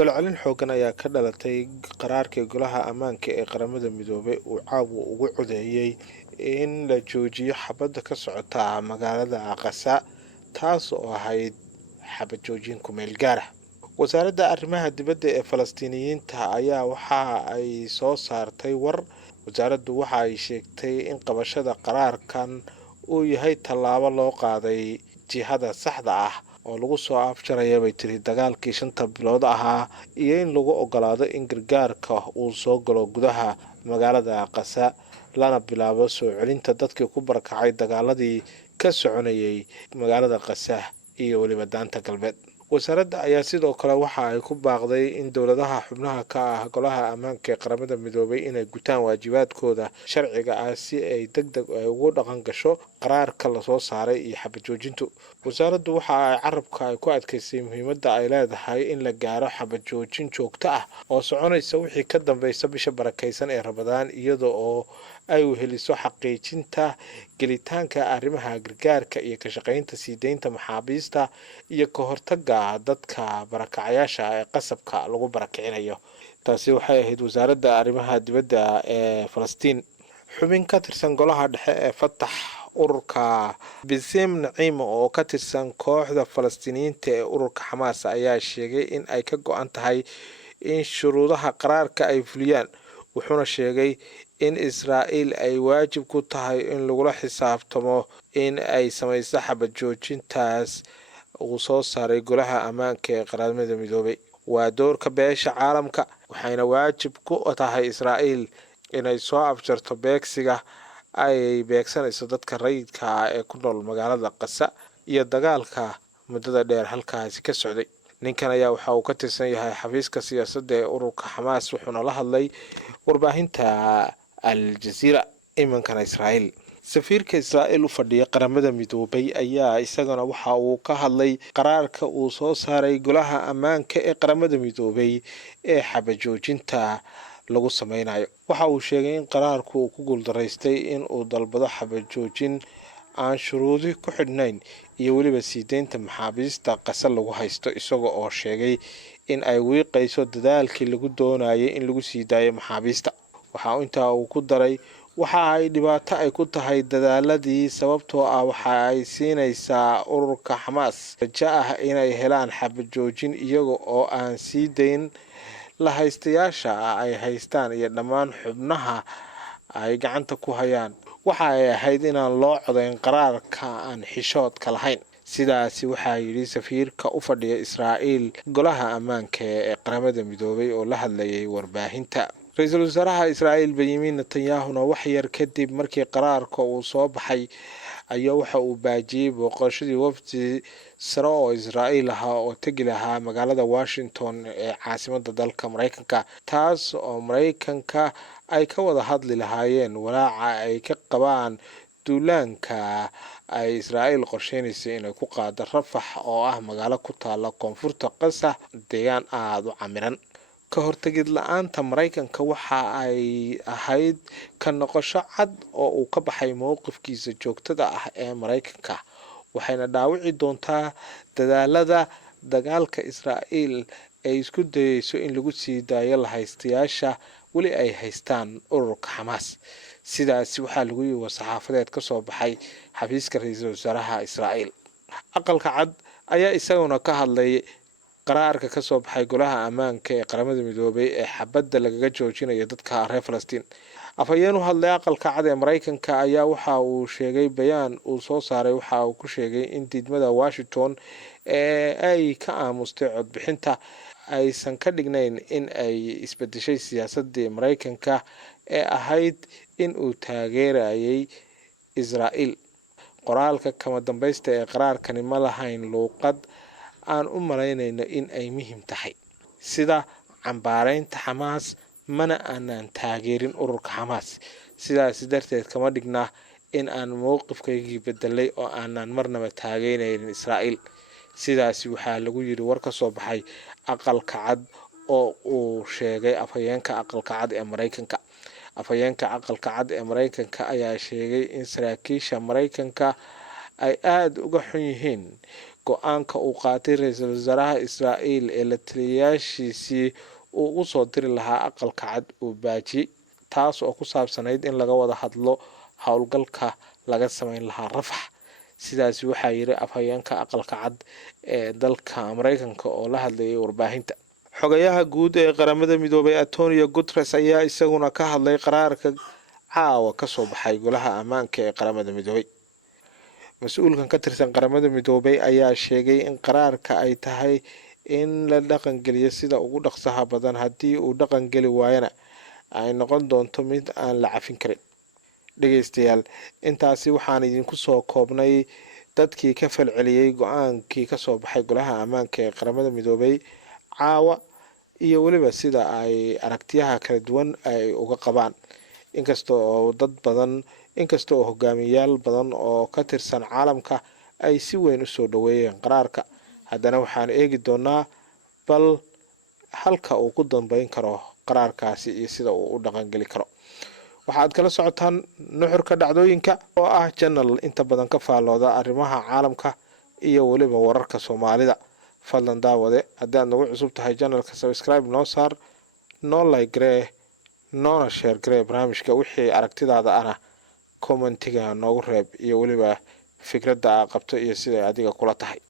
falcelin xoogan ayaa ka dhalatay qaraarkii golaha ammaanka ee qaramada midoobay uu caawa ugu codeeyey in la joojiyo xabadda ka socota magaalada Qasa taas oo ahayd xabad joojin ku meel gaar ah. wasaaradda arrimaha dibadda ee Falastiiniyiinta ayaa waxa ay soo saartay war. wasaaraddu waxa ay sheegtay in qabashada qaraarkan uu yahay tallaabo loo qaaday jihada saxda ah oo lagu soo afjaraya bay tiri dagaalkii 5 bilood ahaa iyo in lagu ogolaado in gargaarka uu soo galo gudaha magaalada Qasa lana bilaabo soo celinta dadkii ku barakacay dagaaladii ka soconayay magaalada Qasa iyo waliba daanta galbeed. wasaaradda ayaa sidoo kale waxa ay ku baaqday in dowladaha xubnaha ka ah golaha ammaanka ee qaramada midoobay inay gutaan waajibaadkooda sharciga ah si ay degdeg ugu dhaqan gasho qaraarka la soo saaray iyo xabad joojintu. wasaaraddu waxa ay carabka ay ku adkaysay muhiimadda ay leedahay in la gaaro xabad joojin joogto ah oo soconaysa wixii ka dambaysa bisha barakaysan ee Ramadaan iyada oo ay weheliso xaqiijinta gelitaanka arrimaha gargaarka iyo ka shaqaynta sii deynta maxaabiista iyo ka hortagga dadka barakacayaasha ee qasabka lagu barakicinayo. taasi waxay ahayd wasaaradda arrimaha dibadda ee Falastiin. xubin ka tirsan golaha dhexe ee Fatah ururka Bassem Naciim oo ka tirsan kooxda Falastiiniyiinta ee ururka Xamaas ayaa sheegay in ay ka go'an tahay in shuruudaha qaraarka ay fuliyaan, wuxuuna sheegay in Israa'iil ay waajib ku tahay in lagula xisaabtamo in ay samayso xabad joojintaas uu soo saaray golaha ammaanka ee qaramada midoobay. waa doorka beesha caalamka, waxayna waajib ku tahay Israa'iil inay soo afjarto beegsiga ay beegsanayso dadka rayidka ah ee ku nool magaalada Qasa iyo dagaalka muddada dheer halkaasi ka socday. ninkan ayaa waxa uu ka tirsan yahay xafiiska siyaasadda ee ururka Xamaas, wuxuuna la hadlay warbaahinta Al Jazeera. imankana Israa'iil, safiirka Israa'iil u fadhiya qaramada midoobay ayaa isagana waxa uu ka hadlay qaraarka uu soo saaray golaha ammaanka ee qaramada midoobay ee xabad joojinta lagu sameynayo. waxa uu sheegay in qaraarku uu ku guuldaraystay in uu dalbado xabad joojin aan shuruudi ku xidhnayn iyo waliba sii deynta maxaabiista Qasa lagu haysto, isaga oo sheegay in ay wiiqayso dadaalkii lagu doonayay in lagu sii daayo maxaabiista. waxa intaa uu ku daray waxa ay dhibaato ay ku tahay dadaaladii sababtoo ah waxa ay siinaysaa ururka Xamaas rajo ah inay helaan xabad joojin iyaga oo aan sii deyn la haystayaasha ay haystaan iyo dhammaan xubnaha ay gacanta ku hayaan. waxa ay ahayd inaan loo codayn qaraarka aan xishoodka lahayn. sidaasi waxaa yidhi safiirka u fadhiya Israa'iil golaha ammaanka ee qaramada midoobay oo la hadlayay warbaahinta. ra-iisul wasaaraha Israa'iil Benjamin Netanyahu wax yar kadib markii qaraarka uu soo baxay ayaa waxa uu baajiyay booqashadii wafdi sare oo Israa'iil ah oo tagi lahaa magaalada Washington ee caasimadda dalka Mareykanka, taas oo Mareykanka ay ka wada hadli lahaayeen walaaca ay ka qabaan duulaanka ay Israa'iil qorsheynayso inay ku qaado Rafax oo ah magaalo ku taala koonfurta Qasa, deegaan aad u camiran. ka hortagid la'aanta Mareykanka waxa ay ahayd ka noqosho cad oo uu ka baxay mowqifkiisa joogtada ah ee Mareykanka, waxayna dhaawici doontaa dadaalada dagaalka Israa'iil ay isku dayayso in lagu sii daayo la haystayaasha weli ay haystaan ururka Xamaas. sidaasi waxaa lagu yiri saxaafadeed ka soo baxay xafiiska ra-iisul wasaaraha Israa'iil. aqalka cad ayaa isaguna ka hadlay qaraarka ka soo baxay golaha ammaanka ee qaramada midoobay ee xabadda lagaga joojinayo dadka reer Falastiin. afhayeen u hadlay aqalka cad ee Mareykanka ayaa waxa uu sheegay bayaan uu soo saaray, waxa uu ku sheegay in diidmada Washington ee ay ka aamustay codbixinta aysan ka dhignayn in ay isbedeshay siyaasadii Mareykanka ee ahayd in uu taageerayay Israa'iil. qoraalka kama dambaysta ee qaraarkani ma lahayn luuqad aan u malaynayno in ay muhiim tahay sida cambaaraynta Xamaas, mana aanan taageerin ururka Xamaas. sidaas darteed kama dhigna in aan mowqifkaygii bedelay oo aanan marnaba taageeraynin Israa'iil. sidaasi waxaa lagu yiri war ka soo baxay aqalka cad oo uu sheegay afhayeenka aqalka cad ee Mareykanka. afhayeenka aqalka cad ee Mareykanka ayaa sheegay in saraakiisha Mareykanka ay aad uga xun yihiin go-aanka uu qaatay ra-iisul wasaaraha Israa'iil ee la taliyayaashiisii uu u soo diri lahaa aqalka cad uu baajiyey, taas oo ku saabsanayd in laga wada hadlo howlgalka laga sameyn lahaa Rafax. sidaasi waxaa yiri afhayeenka aqalka cad ee dalka Mareykanka oo la hadlayay warbaahinta. xogayaha guud ee qaramada midoobay Antonio Guterres ayaa isaguna ka hadlay qaraarka caawa ka soo baxay golaha ammaanka ee qaramada midoobay. mas-uulkan ka tirsan qaramada midoobay ayaa sheegay in qaraarka ay tahay in la dhaqan geliyo sida ugu dhaqsaha badan, haddii uu dhaqan geli waayana ay noqon doonto mid aan la cafin karin. dhegeystayaal, intaasi waxaan idinku soo koobnay dadkii ka falceliyey go-aankii ka soo baxay golaha ammaanka ee qaramada midoobay caawa, iyo weliba sida ay aragtiyaha kala duwan ay uga qabaan. inkasta oo hogaamiyayaal badan oo ka tirsan caalamka ay si weyn usoo dhaweeyeen qaraarka, haddana waxaan eegi doonaa bal halka uu ku dambeyn karo qaraarkaasi iyo sida uu u dhaqangeli karo. waxaad kala socotaan nuxurka dhacdooyinka oo ah channel inta badan ka faalooda arrimaha caalamka iyo weliba wararka Soomaalida. fadlan daawade, haddii aad nagu cusub tahay channelka, subscribe noo saar, noo like garee, noona share garee barnaamijka. wixii aragtidaada ana commentiga noogu reeb, iyo weliba fikradda aad qabto iyo sida adiga kula tahay.